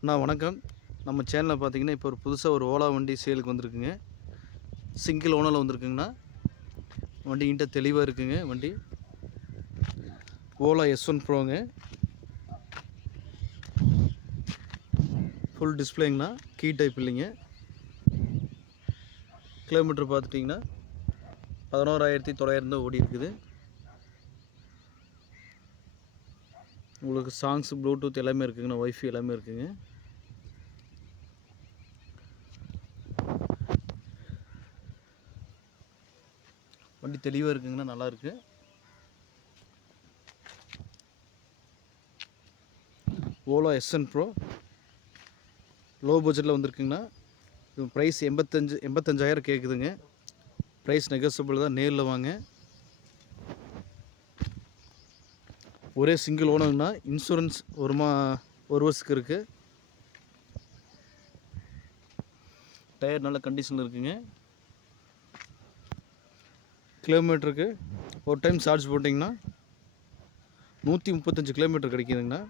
அண்ணா வணக்கம். நம்ம சேனலில் பார்த்தீங்கன்னா, இப்போ ஒரு புதுசாக ஒரு ஓலா வண்டி சேலுக்கு வந்திருக்குங்க. சிங்கிள் ஓனரில் வந்திருக்குங்கண்ணா. வண்டி என்கிட்ட தெளிவாக இருக்குங்க. வண்டி ஓலா S1 ப்ரோங்க. ஃபுல் டிஸ்பிளேங்கண்ணா. கீ டைப் இல்லைங்க. கிலோமீட்டர் பார்த்துட்டிங்கன்னா 11,900 தான் ஓடி இருக்குது. உங்களுக்கு சாங்ஸ், ப்ளூடூத் எல்லாமே இருக்குங்கண்ணா. ஒய்ஃபை எல்லாமே இருக்குங்க. வண்டி தெளிவாக இருக்குங்கண்ணா. நல்லாயிருக்கு. ஓலா S1 ப்ரோ லோ பட்ஜெட்டில் வந்திருக்குங்கண்ணா. இது ப்ரைஸ் 85,000 கேட்குதுங்க. ப்ரைஸ் நெகோசியபிள் தான். நேரில் வாங்க. ஒரே சிங்கிள் ஓனர்னா. இன்சூரன்ஸ் ஒரு வருஷத்துக்கு இருக்குது. டயர் நல்ல கண்டிஷனில் இருக்குங்க. கிலோமீட்டருக்கு ஒரு டைம் சார்ஜ் போட்டிங்கன்னா 135 கிலோமீட்டர் கிடைக்குதுங்கண்ணா.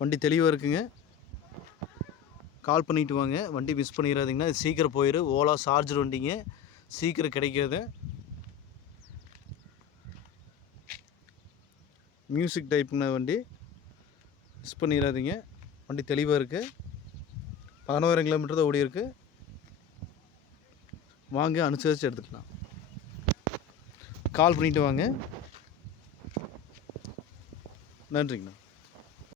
வண்டி தெளிவாக இருக்குங்க. கால் பண்ணிவிட்டு வாங்க. வண்டி மிஸ் பண்ணிடாதீங்கன்னா. இது சீக்கிரம் போயிடும். ஓலா சார்ஜர் வண்டிங்க, சீக்கிரம் கிடைக்காது. மியூசிக் டைப்புங்க வண்டி, மிஸ் பண்ணிடாதீங்க. வண்டி தெளிவாக இருக்குது. 11,000 கிலோமீட்டர் தான் ஓடி இருக்குது. வாங்க, அனுசரித்து எடுத்துக்கலாம். கால் பண்ணிவிட்டு வாங்க. நன்றிங்கண்ணா.